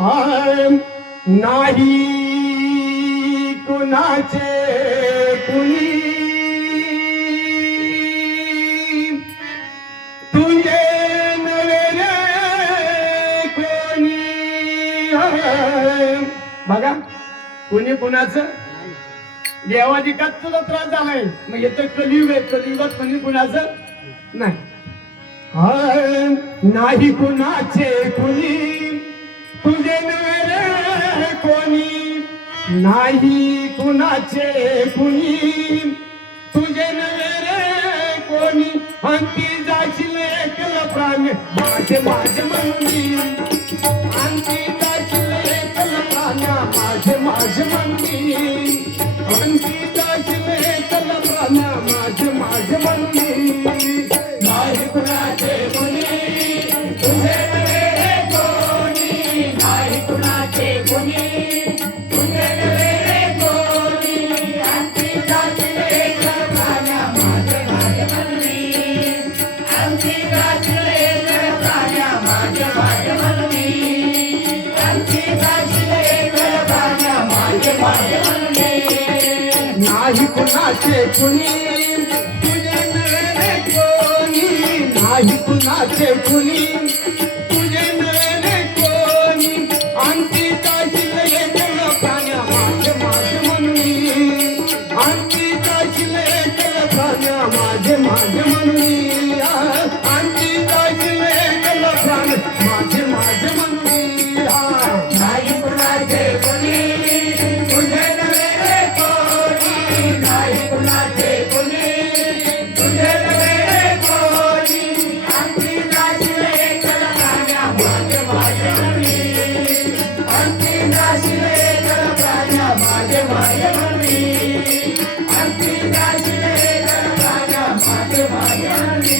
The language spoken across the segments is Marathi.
नाही कुणाचे कुणी तुझे नवे रे कोणी. बघा कुणी कुणाचं देवाधिकात तुला त्रास झालाय मग येतं कलियुग आहे. कलियुगात कुणी कुणाचं नाही. नाही कुणाचे कुणी तुझे नवे रे कोणी. नाही कुणाचे कुणी तुझे नवे रे कोणी. अंती जाशील एकल प्राण माझे माझे मंदी. अंती जाशील एकल प्राण माझे माझे मंदी. अंती जाशील एकल प्राण माझे माझे मंदी. नाही कुणाचे कुणी तुझे नवे रे कोणी. नाही कुणाचे कुणी तुझे नवे रे कोणी. अंती जाशील एकल प्राण माझे माझे मंदी. अंती जाशील एकल प्राण माझे माझे मंदी. अंती जाशील एकल प्राण माझे माझे मंदी. नाही कुणाचे कुणी तुझे नवे रे कोणी. नाही कुणाचे कुणी तुझे नवे रे कोणी. अंती जाशील एकल प्राण माझे माझे मंदी. अंती जाशील एकल प्राण माझे माझे मंदी. अंती जाशील एकल प्राण माझे माझे मंदी. नाही कुणाचे कुणी तुझे नवे रे कोणी. नाही कुणाचे कुणी तुझे नवे रे कोणी. अंती जाशील एकल प्राण माझे माझे मंदी. अंती जाशील एकल प्राण माझे माझे मंदी. अंती जाशील एकल प्राण माझे माझे मंदी.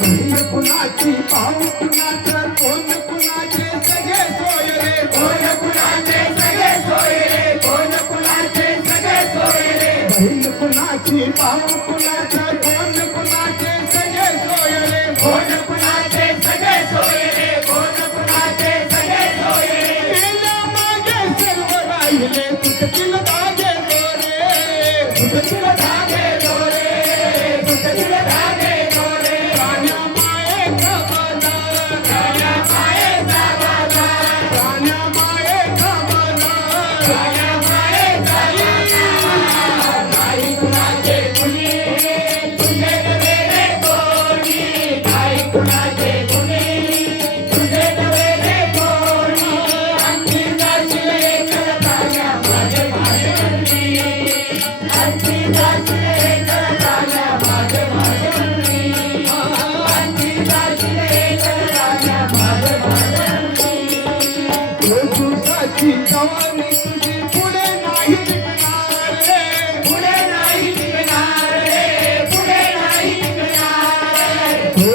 बहीण कुणाची पाहू कुणाचं कोण कुणाचे सगळे सोय रे. कोण कुणाचे सगळे सोय रे. कोण कुणाचे सगळे सोय रे. बहीण कुणाची पाहू कुणाचं कोण कुणाचे सगळे सोय रे. कोण कुणाचे सगळे सोय रे. कोण कुणाचे सगळे सोय रे. गेल्या मागे सर्व राहिले तुटतील धागे दोरे. तुटतील धागे दोरे. तुटतील धागे दोरे. राण्या मायेचा बाजार. राण्या मायेचा बाजार. राण्या मायेचा बाजार. राण्या मायेचा बाजार. नाही कुणाचे कुणी तुझे नवे रे कोणी. नाही कुणाचे कुणी तुझे नवे रे कोणी. अंती जाशील एकल प्राण माझे माझे मंदी. अंती जाशील एकल प्राण माझे माझे मंदी. अंती जाशील एकल प्राण माझे माझे मंदी. तुझी जवानी तुझी पुढे नाही टिकणार रे. पुढे नाही टिकणार रे. पुढे नाही टिकणार रे.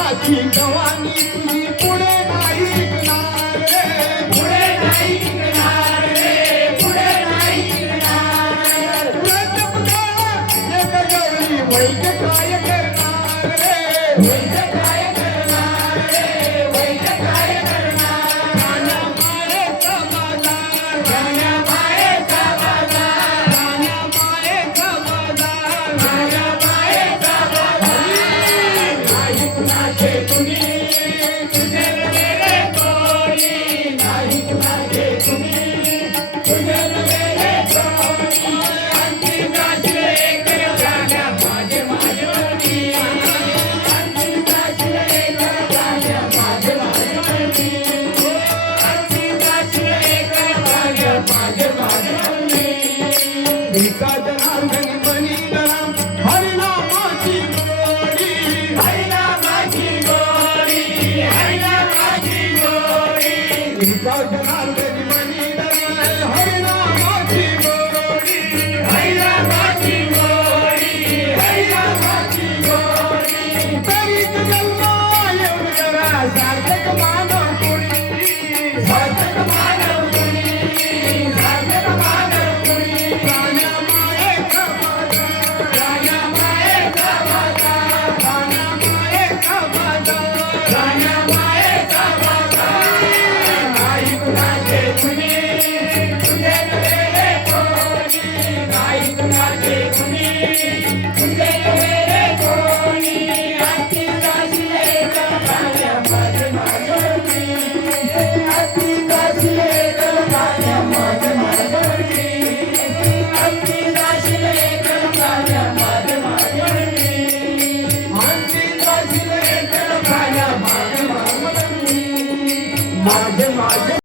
तुझी जवानी तुझी पुढे नाही टिकणार रे. पुढे नाही टिकणार रे. पुढे नाही टिकणार. वैद्य काय करणार रे. वैद्य काय